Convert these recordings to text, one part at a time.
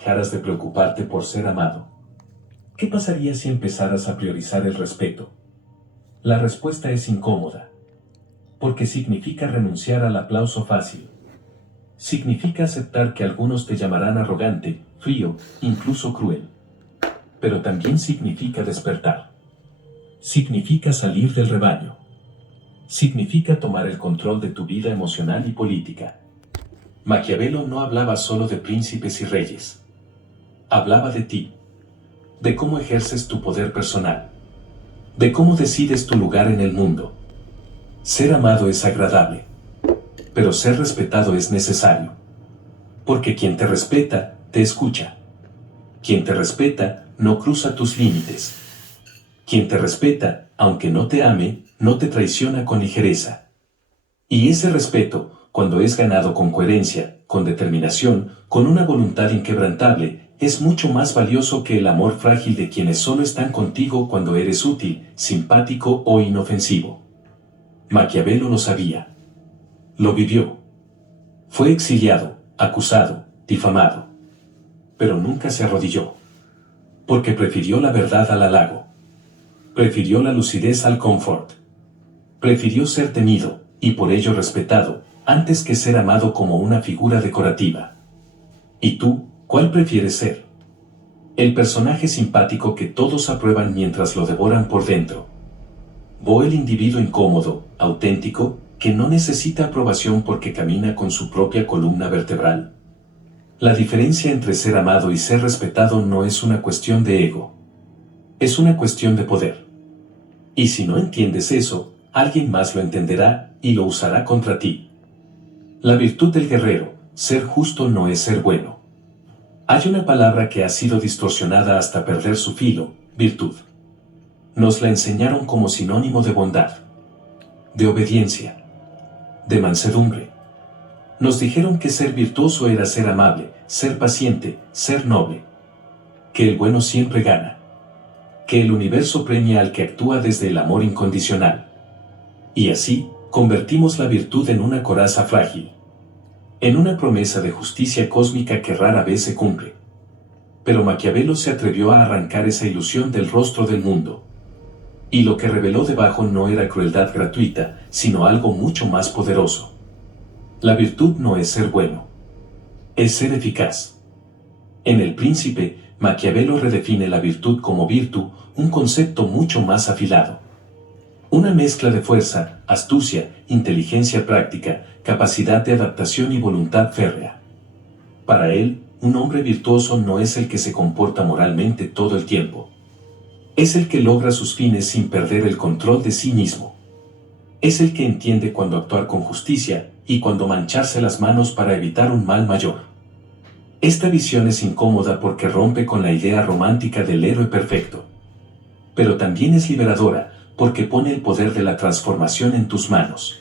dejaras de preocuparte por ser amado? ¿Qué pasaría si empezaras a priorizar el respeto? La respuesta es incómoda, porque significa renunciar al aplauso fácil. Significa aceptar que algunos te llamarán arrogante, frío, incluso cruel. Pero también significa despertar. Significa salir del rebaño. Significa tomar el control de tu vida emocional y política. Maquiavelo no hablaba solo de príncipes y reyes. Hablaba de ti, de cómo ejerces tu poder personal, de cómo decides tu lugar en el mundo. Ser amado es agradable, pero ser respetado es necesario. Porque quien te respeta, te escucha. Quien te respeta, no cruza tus límites. Quien te respeta, aunque no te ame, no te traiciona con ligereza. Y ese respeto, cuando es ganado con coherencia, con determinación, con una voluntad inquebrantable, es mucho más valioso que el amor frágil de quienes solo están contigo cuando eres útil, simpático o inofensivo. Maquiavelo lo sabía. Lo vivió. Fue exiliado, acusado, difamado. Pero nunca se arrodilló. Porque prefirió la verdad al halago. Prefirió la lucidez al confort. Prefirió ser temido, y por ello respetado, antes que ser amado como una figura decorativa. ¿Y tú, cuál prefieres ser? ¿El personaje simpático que todos aprueban mientras lo devoran por dentro? ¿O el individuo incómodo, auténtico, que no necesita aprobación porque camina con su propia columna vertebral? La diferencia entre ser amado y ser respetado no es una cuestión de ego. Es una cuestión de poder. Y si no entiendes eso, alguien más lo entenderá y lo usará contra ti. La virtud del guerrero, ser justo no es ser bueno. Hay una palabra que ha sido distorsionada hasta perder su filo, virtud. Nos la enseñaron como sinónimo de bondad, de obediencia, de mansedumbre. Nos dijeron que ser virtuoso era ser amable, ser paciente, ser noble. Que el bueno siempre gana. Que el universo premia al que actúa desde el amor incondicional. Y así, convertimos la virtud en una coraza frágil. En una promesa de justicia cósmica que rara vez se cumple. Pero Maquiavelo se atrevió a arrancar esa ilusión del rostro del mundo. Y lo que reveló debajo no era crueldad gratuita, sino algo mucho más poderoso. La virtud no es ser bueno. Es ser eficaz. En El Príncipe, Maquiavelo redefine la virtud como virtud, un concepto mucho más afilado. Una mezcla de fuerza, astucia, inteligencia práctica, capacidad de adaptación y voluntad férrea. Para él, un hombre virtuoso no es el que se comporta moralmente todo el tiempo. Es el que logra sus fines sin perder el control de sí mismo. Es el que entiende cuándo actuar con justicia y cuándo mancharse las manos para evitar un mal mayor. Esta visión es incómoda porque rompe con la idea romántica del héroe perfecto. Pero también es liberadora, porque pone el poder de la transformación en tus manos.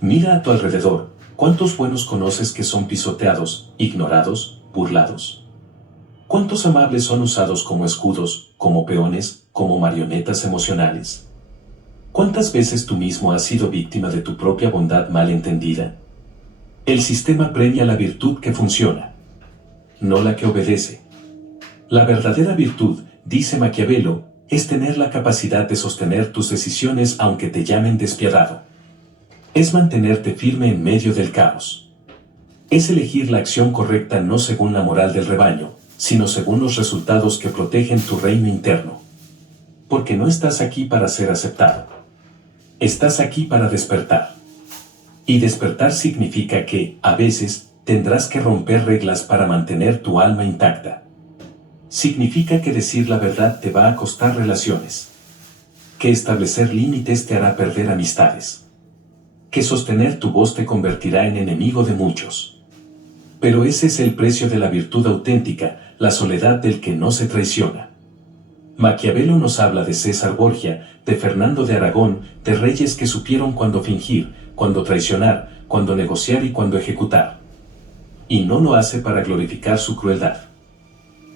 Mira a tu alrededor, ¿cuántos buenos conoces que son pisoteados, ignorados, burlados? ¿Cuántos amables son usados como escudos, como peones, como marionetas emocionales? ¿Cuántas veces tú mismo has sido víctima de tu propia bondad mal entendida? El sistema premia la virtud que funciona, no la que obedece. La verdadera virtud, dice Maquiavelo, es tener la capacidad de sostener tus decisiones aunque te llamen despiadado. Es mantenerte firme en medio del caos. Es elegir la acción correcta no según la moral del rebaño, sino según los resultados que protegen tu reino interno. Porque no estás aquí para ser aceptado. Estás aquí para despertar. Y despertar significa que, a veces, tendrás que romper reglas para mantener tu alma intacta. Significa que decir la verdad te va a costar relaciones. Que establecer límites te hará perder amistades. Que sostener tu voz te convertirá en enemigo de muchos. Pero ese es el precio de la virtud auténtica, la soledad del que no se traiciona. Maquiavelo nos habla de César Borgia, de Fernando de Aragón, de reyes que supieron cuándo fingir, cuándo traicionar, cuándo negociar y cuándo ejecutar. Y no lo hace para glorificar su crueldad.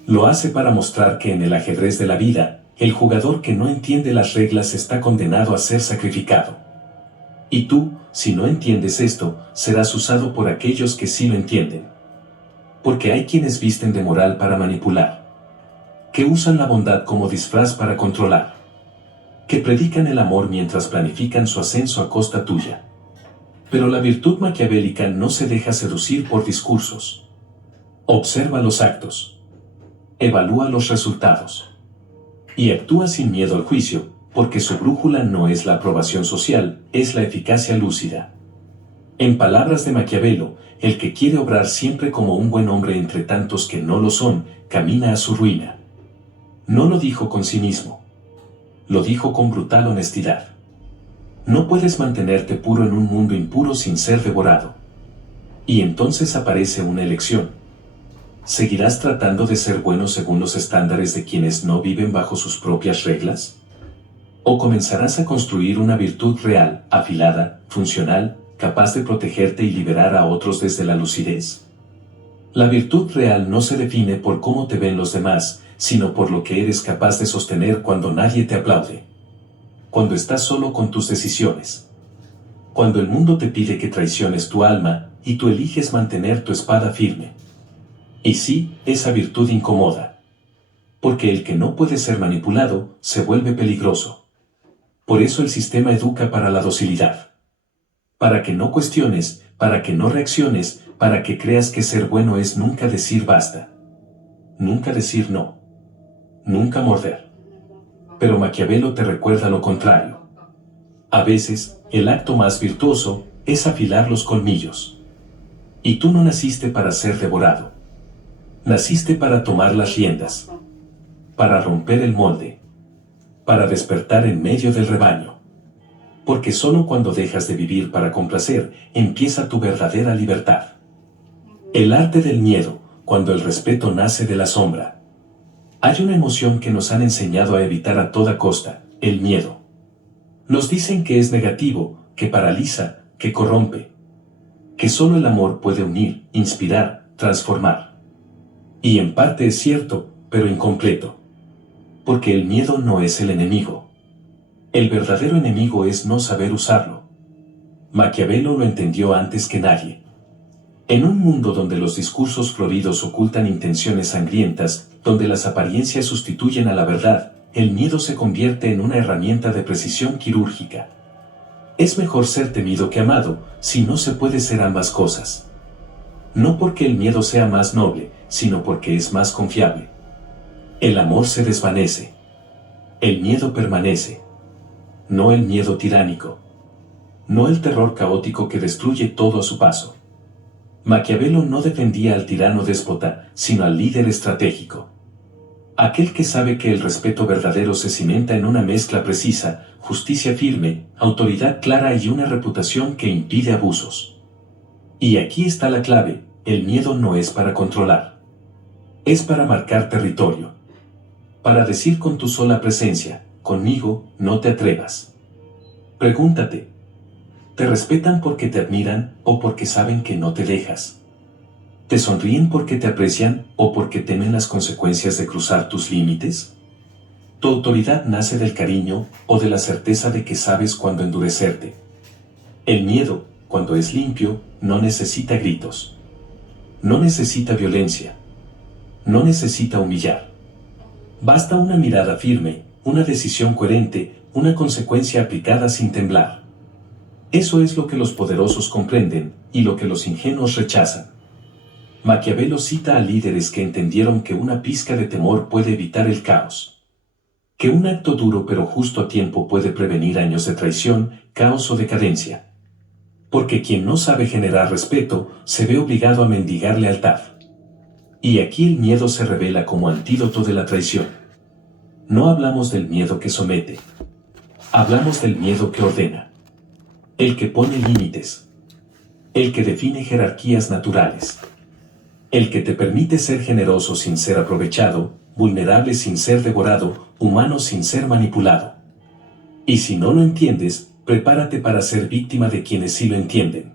Lo hace para mostrar que en el ajedrez de la vida, el jugador que no entiende las reglas está condenado a ser sacrificado. Y tú, si no entiendes esto, serás usado por aquellos que sí lo entienden. Porque hay quienes visten de moral para manipular, que usan la bondad como disfraz para controlar, que predican el amor mientras planifican su ascenso a costa tuya. Pero la virtud maquiavélica no se deja seducir por discursos. Observa los actos, evalúa los resultados y actúa sin miedo al juicio, porque su brújula no es la aprobación social, es la eficacia lúcida. En palabras de Maquiavelo, el que quiere obrar siempre como un buen hombre entre tantos que no lo son, camina a su ruina. No lo dijo con cinismo. Lo dijo con brutal honestidad. No puedes mantenerte puro en un mundo impuro sin ser devorado. Y entonces aparece una elección. ¿Seguirás tratando de ser bueno según los estándares de quienes no viven bajo sus propias reglas? ¿O comenzarás a construir una virtud real, afilada, funcional, capaz de protegerte y liberar a otros desde la lucidez? La virtud real no se define por cómo te ven los demás, sino por lo que eres capaz de sostener cuando nadie te aplaude. Cuando estás solo con tus decisiones. Cuando el mundo te pide que traiciones tu alma y tú eliges mantener tu espada firme. Y sí, esa virtud incomoda. Porque el que no puede ser manipulado se vuelve peligroso. Por eso el sistema educa para la docilidad. Para que no cuestiones, para que no reacciones, para que creas que ser bueno es nunca decir basta. Nunca decir no. Nunca morder. Pero Maquiavelo te recuerda lo contrario. A veces, el acto más virtuoso es afilar los colmillos. Y tú no naciste para ser devorado. Naciste para tomar las riendas. Para romper el molde. Para despertar en medio del rebaño. Porque solo cuando dejas de vivir para complacer, empieza tu verdadera libertad. El arte del miedo, cuando el respeto nace de la sombra. Hay una emoción que nos han enseñado a evitar a toda costa, el miedo. Nos dicen que es negativo, que paraliza, que corrompe. Que solo el amor puede unir, inspirar, transformar. Y en parte es cierto, pero incompleto. Porque el miedo no es el enemigo. El verdadero enemigo es no saber usarlo. Maquiavelo lo entendió antes que nadie. En un mundo donde los discursos floridos ocultan intenciones sangrientas, donde las apariencias sustituyen a la verdad, el miedo se convierte en una herramienta de precisión quirúrgica. Es mejor ser temido que amado, si no se puede ser ambas cosas. No porque el miedo sea más noble, sino porque es más confiable. El amor se desvanece. El miedo permanece. No el miedo tiránico. No el terror caótico que destruye todo a su paso. Maquiavelo no defendía al tirano déspota, sino al líder estratégico. Aquel que sabe que el respeto verdadero se cimenta en una mezcla precisa, justicia firme, autoridad clara y una reputación que impide abusos. Y aquí está la clave, el miedo no es para controlar. Es para marcar territorio. Para decir con tu sola presencia, conmigo, no te atrevas. Pregúntate, ¿te respetan porque te admiran o porque saben que no te dejas? ¿Te sonríen porque te aprecian o porque temen las consecuencias de cruzar tus límites? ¿Tu autoridad nace del cariño o de la certeza de que sabes cuándo endurecerte? El miedo, cuando es limpio, no necesita gritos. No necesita violencia. No necesita humillar. Basta una mirada firme, una decisión coherente, una consecuencia aplicada sin temblar. Eso es lo que los poderosos comprenden y lo que los ingenuos rechazan. Maquiavelo cita a líderes que entendieron que una pizca de temor puede evitar el caos. Que un acto duro pero justo a tiempo puede prevenir años de traición, caos o decadencia. Porque quien no sabe generar respeto, se ve obligado a mendigar lealtad. Y aquí el miedo se revela como antídoto de la traición. No hablamos del miedo que somete. Hablamos del miedo que ordena. El que pone límites. El que define jerarquías naturales. El que te permite ser generoso sin ser aprovechado, vulnerable sin ser devorado, humano sin ser manipulado. Y si no lo entiendes, prepárate para ser víctima de quienes sí lo entienden.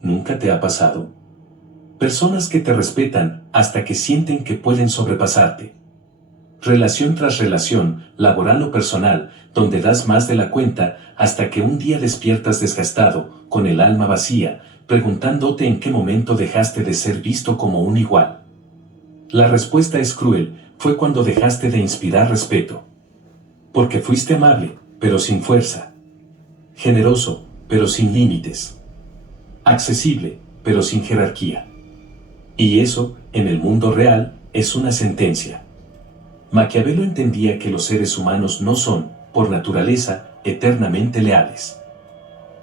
¿Nunca te ha pasado? Personas que te respetan hasta que sienten que pueden sobrepasarte. Relación tras relación, laboral o personal, donde das más de la cuenta hasta que un día despiertas desgastado, con el alma vacía, preguntándote en qué momento dejaste de ser visto como un igual. La respuesta es cruel, fue cuando dejaste de inspirar respeto. Porque fuiste amable, pero sin fuerza. Generoso, pero sin límites. Accesible, pero sin jerarquía. Y eso, en el mundo real, es una sentencia. Maquiavelo entendía que los seres humanos no son, por naturaleza, eternamente leales.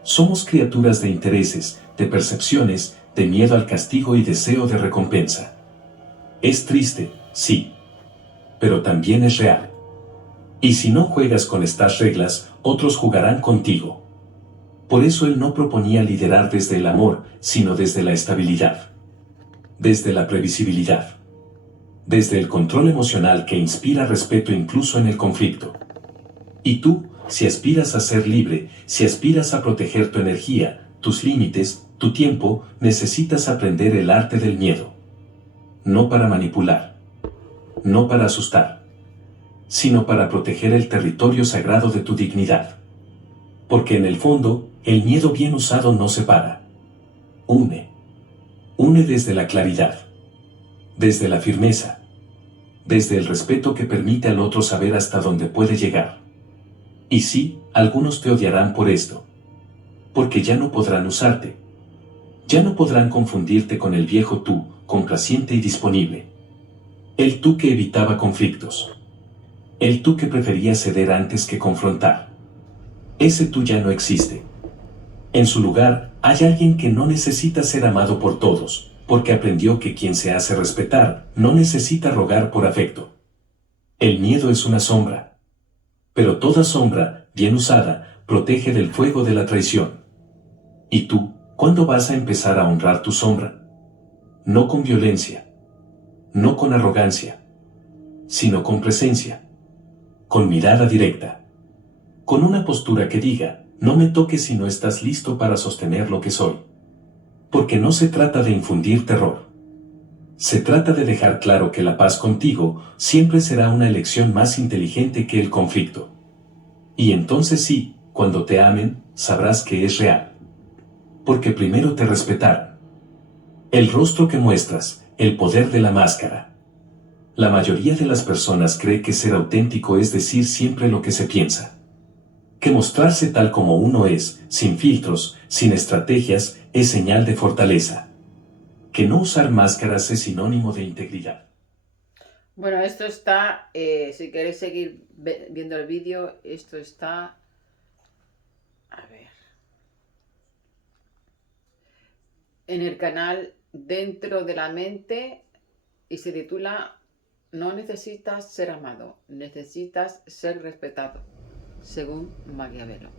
Somos criaturas de intereses, de percepciones, de miedo al castigo y deseo de recompensa. Es triste, sí, pero también es real. Y si no juegas con estas reglas, otros jugarán contigo. Por eso él no proponía liderar desde el amor, sino desde la estabilidad. Desde la previsibilidad. Desde el control emocional que inspira respeto incluso en el conflicto. Y tú, si aspiras a ser libre, si aspiras a proteger tu energía, tus límites, tu tiempo, necesitas aprender el arte del miedo. No para manipular. No para asustar. Sino para proteger el territorio sagrado de tu dignidad. Porque en el fondo, el miedo bien usado no separa. Une. Une desde la claridad. Desde la firmeza. Desde el respeto que permite al otro saber hasta dónde puede llegar. Y sí, algunos te odiarán por esto. Porque ya no podrán usarte. Ya no podrán confundirte con el viejo tú, complaciente y disponible. El tú que evitaba conflictos. El tú que prefería ceder antes que confrontar. Ese tú ya no existe. En su lugar, hay alguien que no necesita ser amado por todos, porque aprendió que quien se hace respetar, no necesita rogar por afecto. El miedo es una sombra. Pero toda sombra, bien usada, protege del fuego de la traición. ¿Y tú, cuándo vas a empezar a honrar tu sombra? No con violencia. No con arrogancia. Sino con presencia. Con mirada directa. Con una postura que diga, no me toques si no estás listo para sostener lo que soy. Porque no se trata de infundir terror. Se trata de dejar claro que la paz contigo siempre será una elección más inteligente que el conflicto. Y entonces sí, cuando te amen, sabrás que es real. Porque primero te respetaron. El rostro que muestras, el poder de la máscara. La mayoría de las personas cree que ser auténtico es decir siempre lo que se piensa. Que mostrarse tal como uno es, sin filtros, sin estrategias, es señal de fortaleza. Que no usar máscaras es sinónimo de integridad. Bueno, esto está, si queréis seguir viendo el vídeo, esto está, a ver, en el canal Dentro de la Mente y se titula No necesitas ser amado, necesitas ser respetado, según Maquiavelo.